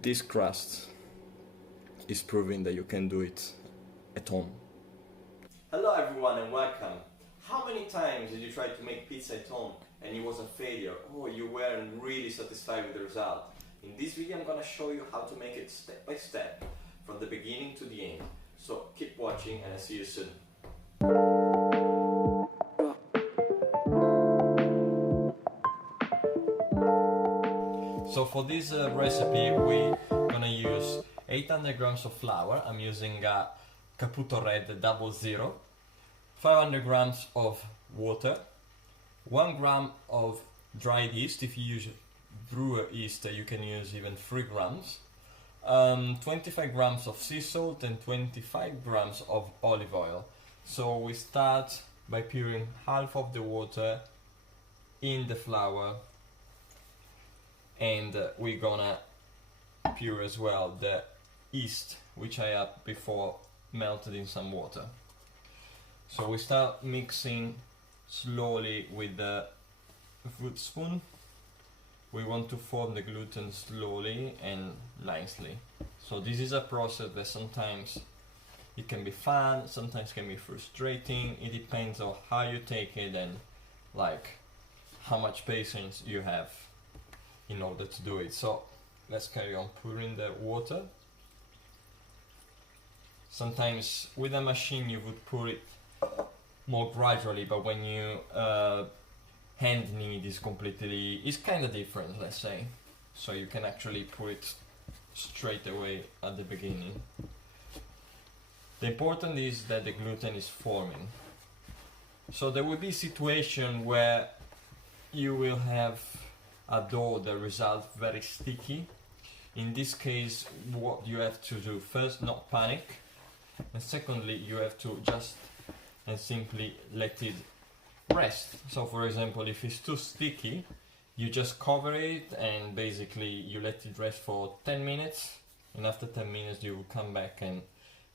This crust is proving that you can do it at home. Hello everyone and welcome. How many times did you try to make pizza at home and it was a failure, or you weren't really satisfied with the result? In this video I'm gonna show you how to make it step by step from the beginning to the end. So keep watching and I'll see you soon. So for this recipe we're gonna use 800 grams of flour. I'm using Caputo Red 00, 500 grams of water, 1 gram of dried yeast. If you use brewer yeast you can use even 3 grams, 25 grams of sea salt and 25 grams of olive oil. So we start by pouring half of the water in the flour, and we're gonna pour as well the yeast, which I had before melted in some water. So we start mixing slowly with the food spoon. We want to form the gluten slowly and nicely. So this is a process that sometimes it can be fun, sometimes can be frustrating. It depends on how you take it and like how much patience you have in order to do it. So let's carry on pouring the water. Sometimes with a machine you would pour it more gradually, but when you hand knead is kind of different, let's say. So you can actually pour it straight away at the beginning. The important is that the gluten is forming. So there will be a situation where you will have a dough that results very sticky. In this case, what you have to do, first, not panic, and secondly, you have to just and simply let it rest. So for example, if it's too sticky, you just cover it and basically you let it rest for 10 minutes, and after 10 minutes you will come back and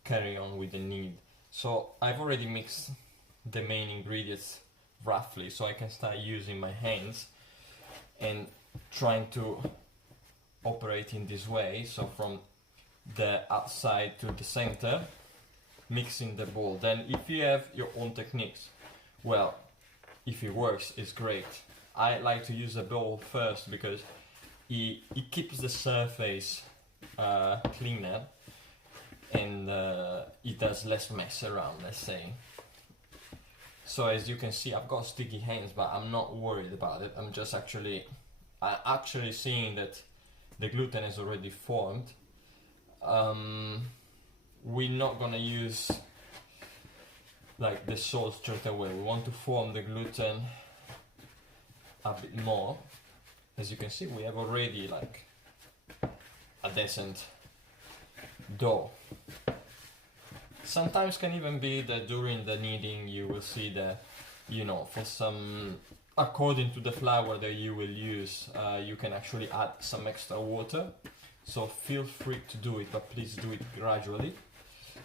carry on with the knead. So I've already mixed the main ingredients roughly, so I can start using my hands and trying to operate in this way. So from the outside to the center, mixing the ball. Then if you have your own techniques, well, if it works, it's great. I like to use the bowl first because it keeps the surface cleaner, and it does less mess around, let's say. So as you can see, I've got sticky hands, but I'm not worried about it. I'm just actually seeing that the gluten is already formed. We're not gonna use like the salt straight away. We want to form the gluten a bit more. As you can see, we have already like a decent dough. Sometimes can even be that during the kneading you will see that, you know, for some, according to the flour that you will use, you can actually add some extra water. So feel free to do it, but please do it gradually,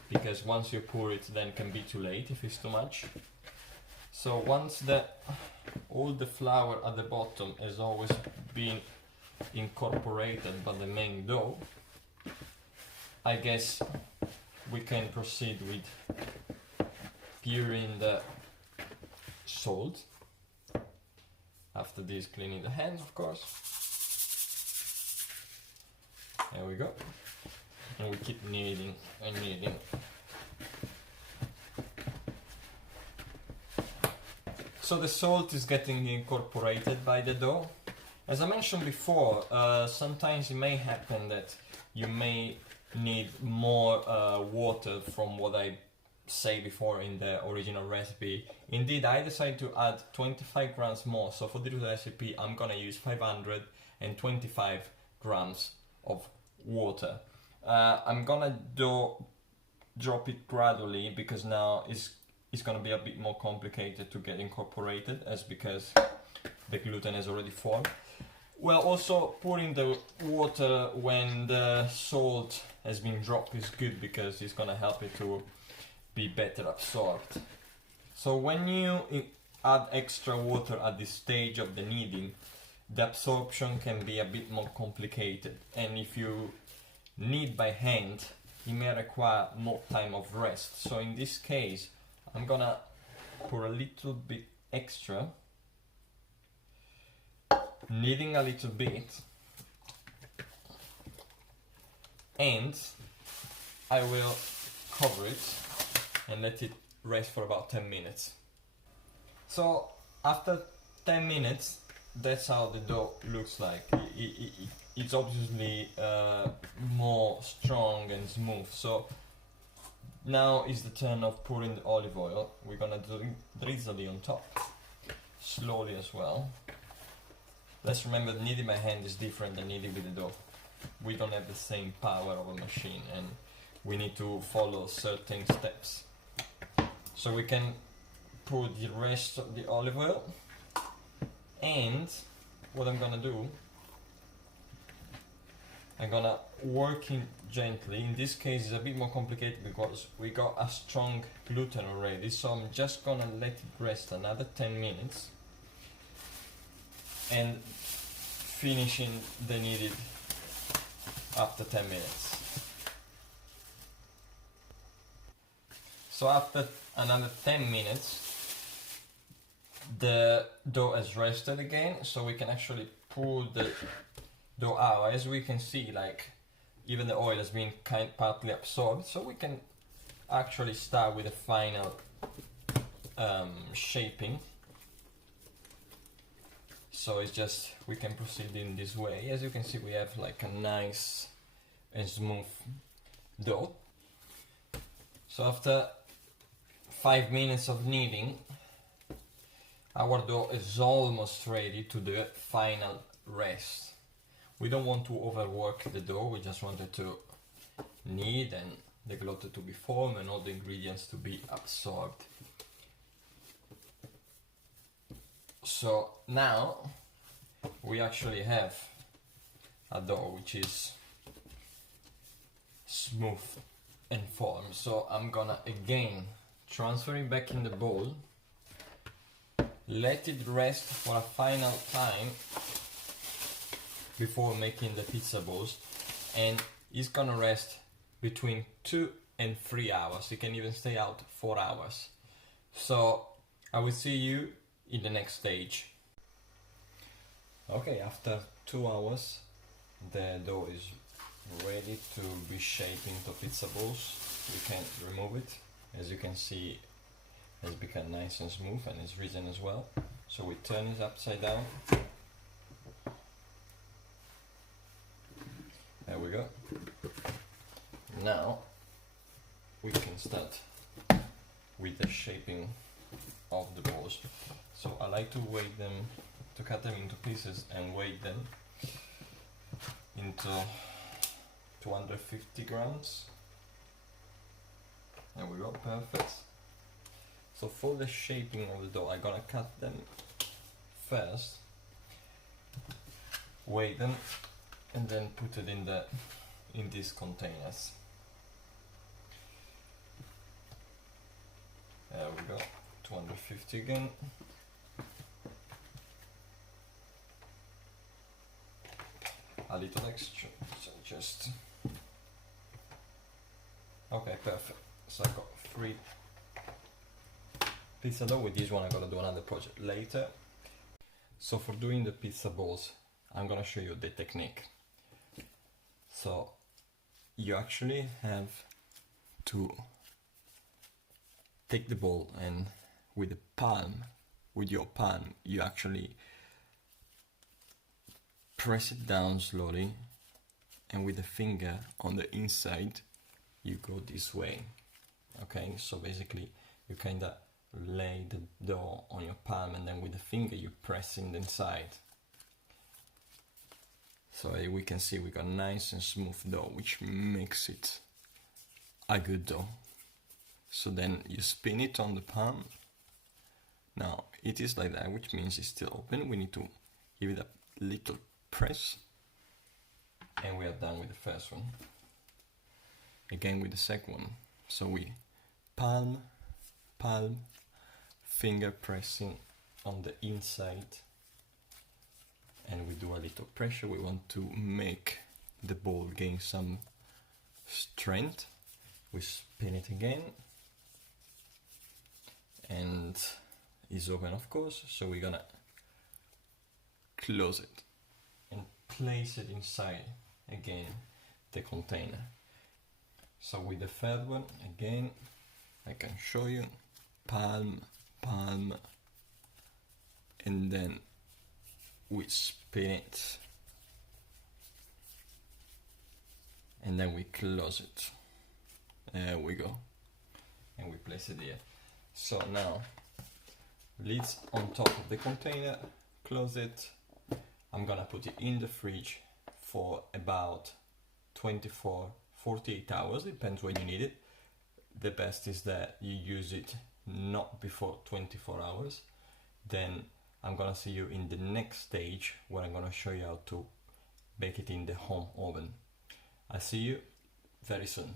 because once you pour it then it can be too late if it's too much. So once all the flour at the bottom has always been incorporated by the main dough, I guess we can proceed with pouring the salt. After this, cleaning the hands, of course. There we go. And we keep kneading and kneading. So the salt is getting incorporated by the dough. As I mentioned before, sometimes it may happen that you may need more water from what I say before in the original recipe. Indeed, I decided to add 25 grams more. So for this recipe, I'm gonna use 525 grams of water. I'm gonna drop it gradually because now it's gonna be a bit more complicated to get incorporated, as because the gluten is already formed. Well, also pouring the water when the salt has been dropped is good because it's gonna help it to be better absorbed. So when you add extra water at this stage of the kneading, the absorption can be a bit more complicated, and if you knead by hand, it may require more time of rest. So in this case, I'm gonna pour a little bit extra, kneading a little bit, and I will cover it and let it rest for about 10 minutes. So after 10 minutes, that's how the dough looks like. It's obviously more strong and smooth. So now is the turn of pouring the olive oil. We're gonna drizzle it on top, slowly as well. Let's remember, kneading by hand is different than kneading with the dough. We don't have the same power of a machine, and we need to follow certain steps. So we can pour the rest of the olive oil, and what I'm gonna do, I'm gonna work it gently. In this case it's a bit more complicated because we got a strong gluten already, so I'm just gonna let it rest another 10 minutes and finishing the kneaded after 10 minutes. So after another 10 minutes, the dough has rested again, so we can actually pull the dough out. As we can see, like, even the oil has been partly absorbed, so we can actually start with the final shaping. So it's just, we can proceed in this way. As you can see, we have like a nice and smooth dough. So after 5 minutes of kneading, our dough is almost ready to the final rest. We don't want to overwork the dough, we just wanted to knead and the gluten to be formed and all the ingredients to be absorbed. So now we actually have a dough which is smooth and formed. So I'm gonna again transfer it back in the bowl, let it rest for a final time before making the pizza balls, and it's gonna rest between 2 and 3 hours. It can even stay out 4 hours. So I will see you in the next stage. Okay, after 2 hours the dough is ready to be shaped into pizza balls. You can remove it. As you can see, it's become nice and smooth and it's risen as well. So we turn it upside down. There we go. Now we can start with the shaping of the balls. So I like to weigh them, to cut them into pieces and weigh them into 250 grams. There we go, perfect. So for the shaping of the dough, I'm gonna cut them first, weigh them, and then put it in these containers. There we go, 250 again. A little extra, so just... Okay, perfect. So I got 3 pizza dough. With this one I'm gonna do another project later. So for doing the pizza balls, I'm gonna show you the technique. So you actually have to take the ball and with your palm, you actually press it down slowly, and with the finger on the inside you go this way. Okay, so basically you kinda lay the dough on your palm and then with the finger you press in the inside. So we can see we got nice and smooth dough, which makes it a good dough. So then you spin it on the palm. Now it is like that, which means it's still open. We need to give it a little press, and we are done with the first one. Again with the second one. So we palm, finger pressing on the inside, and we do a little pressure. We want to make the ball gain some strength. We spin it again, and it's open, of course, so we're gonna close it and place it inside again the container. So with the third one, again, I can show you, palm, palm, and then we spin it, and then we close it. There we go, and we place it here. So now, lids on top of the container, close it. I'm gonna put it in the fridge for about 48 hours, depends when you need it. The best is that you use it not before 24 hours. Then I'm gonna see you in the next stage where I'm gonna show you how to bake it in the home oven. I'll see you very soon.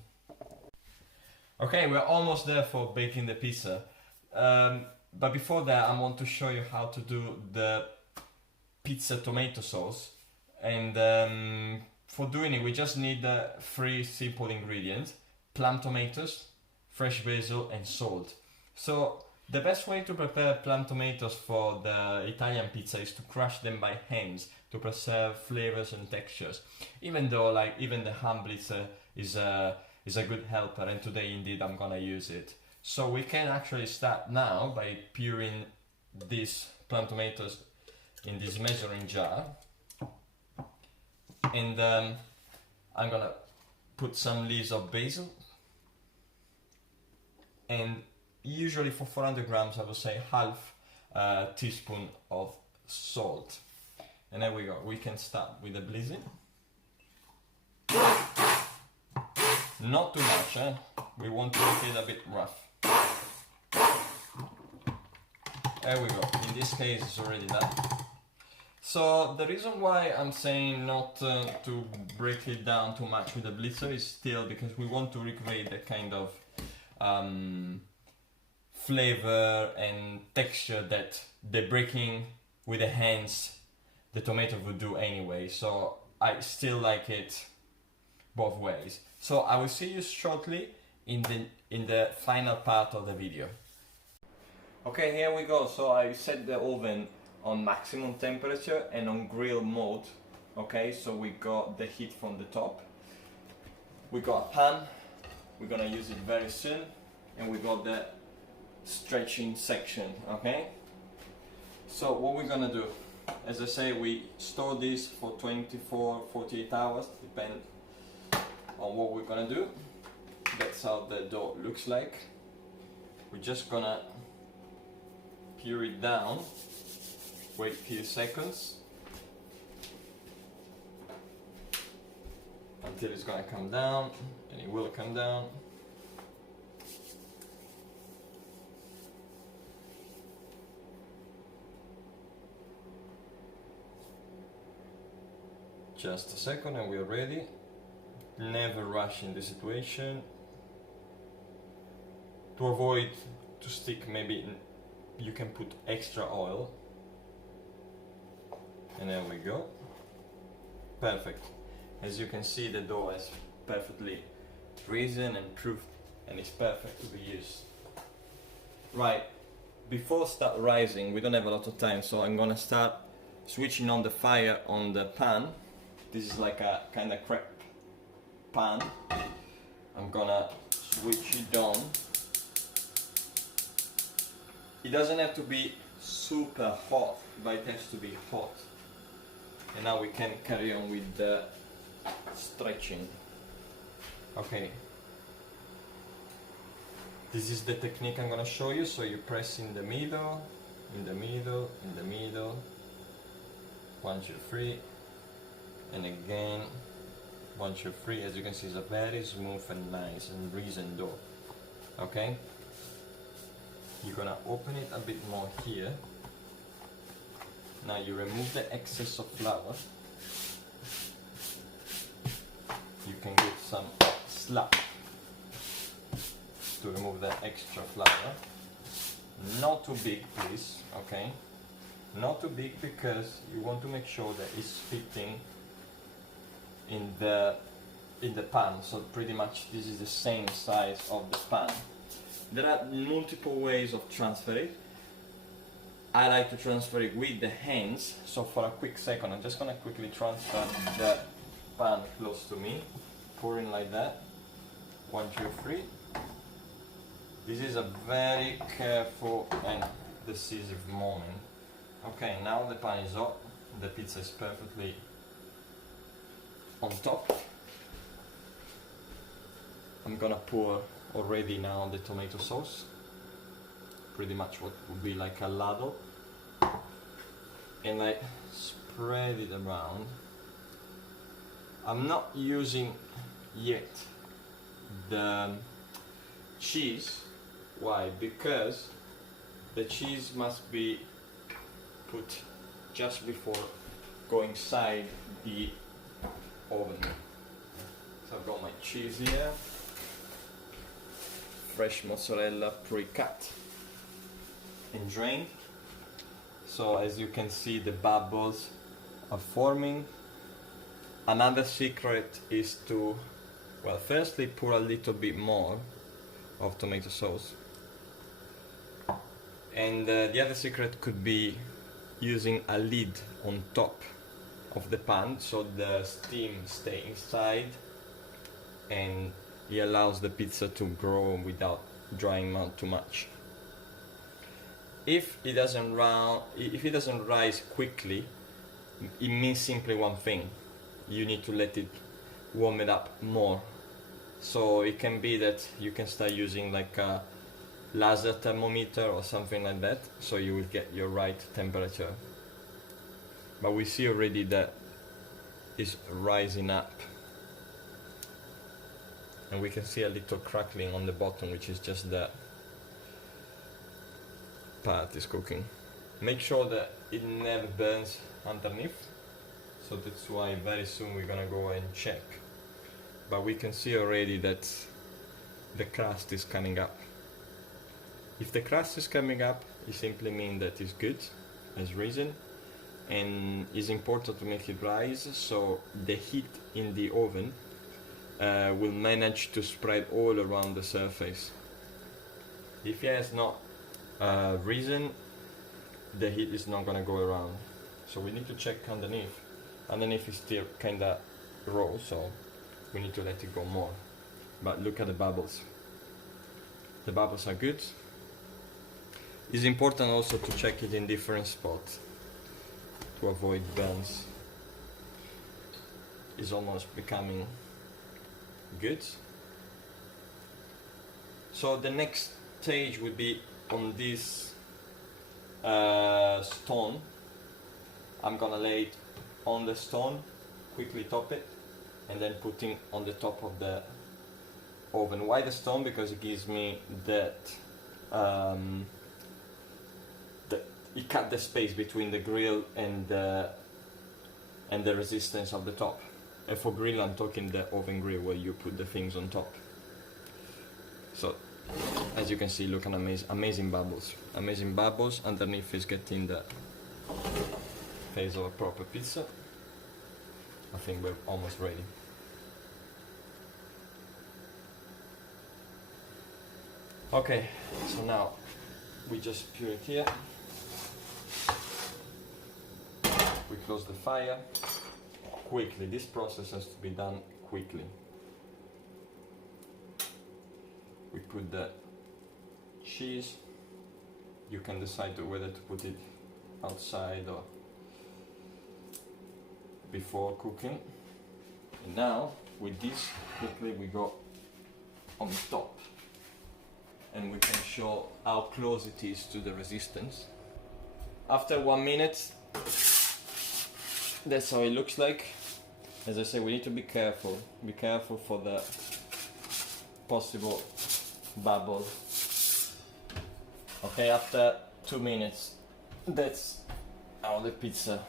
Okay, we're almost there for baking the pizza. But before that, I want to show you how to do the pizza tomato sauce. And for doing it, we just need 3 simple ingredients: plum tomatoes, fresh basil, and salt. So the best way to prepare plum tomatoes for the Italian pizza is to crush them by hands to preserve flavors and textures. Even though, like, even the hand blitzer is a good helper, and today indeed I'm gonna use it. So we can actually start now by puring these plum tomatoes in this measuring jar, and I'm gonna put some leaves of basil, and usually for 400 grams I would say half a teaspoon of salt. And there we go, we can start with the blizzing. Not too much, we want to make it a bit rough. There we go, in this case it's already done. So the reason why I'm saying not to break it down too much with the blitzer is still because we want to recreate the kind of flavor and texture that the breaking with the hands the tomato would do anyway. So I still like it both ways. So I will see you shortly in the final part of the video. Okay, here we go. So I set the oven on maximum temperature and on grill mode. Okay, so we got the heat from the top. We got a pan, we're gonna use it very soon, and we got the stretching section. Okay, so what we're gonna do, as I say, we store this for 48 hours, depend on what we're gonna do. That's how the dough looks like. We're just gonna pour it down, wait a few seconds until it's gonna come down, and it will come down. Just a second and we're ready. Never rush in this situation. To avoid to stick, maybe you can put extra oil. And there we go. Perfect. As you can see, the dough is perfectly risen and proofed, and it's perfect to be used. Right, before start rising, we don't have a lot of time, so I'm gonna start switching on the fire on the pan. This is like a kind of crepe pan. I'm gonna switch it on. It doesn't have to be super hot, but it has to be hot. And now we can carry on with the stretching. Okay. This is the technique I'm gonna show you. So you press in the middle, in the middle, in the middle. 1, 2, 3. And again, 1, 2, 3. As you can see, it's a very smooth and nice and risen dough. Okay? You're gonna open it a bit more here. Now you remove the excess of flour. You can give some slap to remove the extra flour. Not too big, please, okay? Not too big, because you want to make sure that it's fitting in the pan. So pretty much this is the same size of the pan. There are multiple ways of transferring. I like to transfer it with the hands. So for a quick second, I'm just gonna quickly transfer the pan close to me, pouring like that. 1, 2, 3. This is a very careful and decisive moment. Okay, now the pan is hot, the pizza is perfectly on top. I'm gonna pour already now the tomato sauce, pretty much what would be like a ladle, and I spread it around. I'm not using yet the cheese. Why? Because the cheese must be put just before going inside the oven. So I've got my cheese here, fresh mozzarella pre-cut and drained. So as you can see, the bubbles are forming. Another secret is to, well, firstly pour a little bit more of tomato sauce, and the other secret could be using a lid on top of the pan so the steam stays inside and it allows the pizza to grow without drying out too much. If it doesn't rise quickly, it means simply one thing: you need to let it warm it up more. So it can be that you can start using like a laser thermometer or something like that, so you will get your right temperature. But we see already that it's rising up, and we can see a little crackling on the bottom, which is just that part is cooking. Make sure that it never burns underneath, so that's why very soon we're gonna go and check. But we can see already that the crust is coming up. If the crust is coming up, it simply means that it's good, has risen, and it's important to make it rise so the heat in the oven will manage to spread all around the surface. If it has not risen, the heat is not going to go around. So we need to check underneath. Underneath is still kind of raw, so we need to let it go more. But look at the bubbles. The bubbles are good. It's important also to check it in different spots to avoid burns. It's almost becoming good. So the next stage would be on this stone. I'm gonna lay it on the stone, quickly top it, and then putting on the top of the oven. Why the stone? Because it gives me that it cut the space between the grill and the resistance of the top. And for grill, I'm talking the oven grill where you put the things on top. So as you can see, look at amazing bubbles. Amazing bubbles. Underneath is getting the face of a proper pizza. I think we're almost ready. Okay, so now we just put it here. We close the fire quickly. This process has to be done quickly. We put the cheese. You can decide whether to put it outside or before cooking. And now with this, quickly we go on top, and we can show how close it is to the resistance. After 1 minute, that's how it looks like. As I say, we need to be careful. Be careful for the possible bubble. Okay, after 2 minutes, that's how the pizza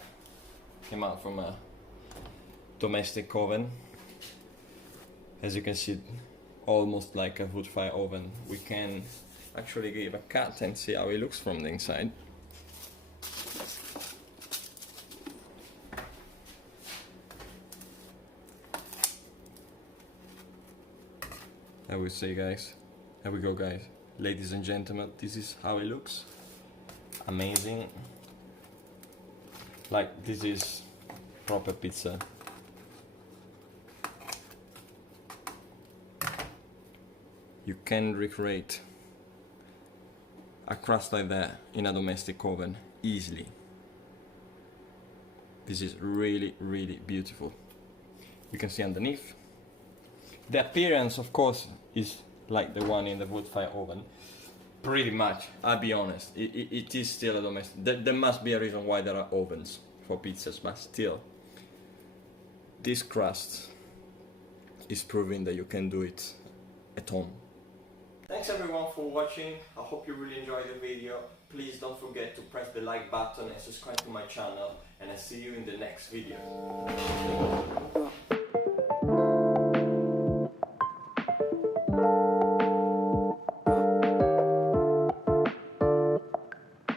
came out from a domestic oven. As you can see, almost like a wood fire oven. We can actually give a cut and see how it looks from the inside. I would say, guys. Here we go, guys. Ladies and gentlemen, this is how it looks. Amazing. Like, this is proper pizza. You can recreate a crust like that in a domestic oven easily. This is really, really beautiful. You can see underneath. The appearance, of course, is like the one in the wood fire oven. Pretty much, I'll be honest, it is still a domestic. There must be a reason why there are ovens for pizzas, but still, this crust is proving that you can do it at home. Thanks everyone for watching. I hope you really enjoyed the video. Please don't forget to press the like button and subscribe to my channel, and I'll see you in the next video.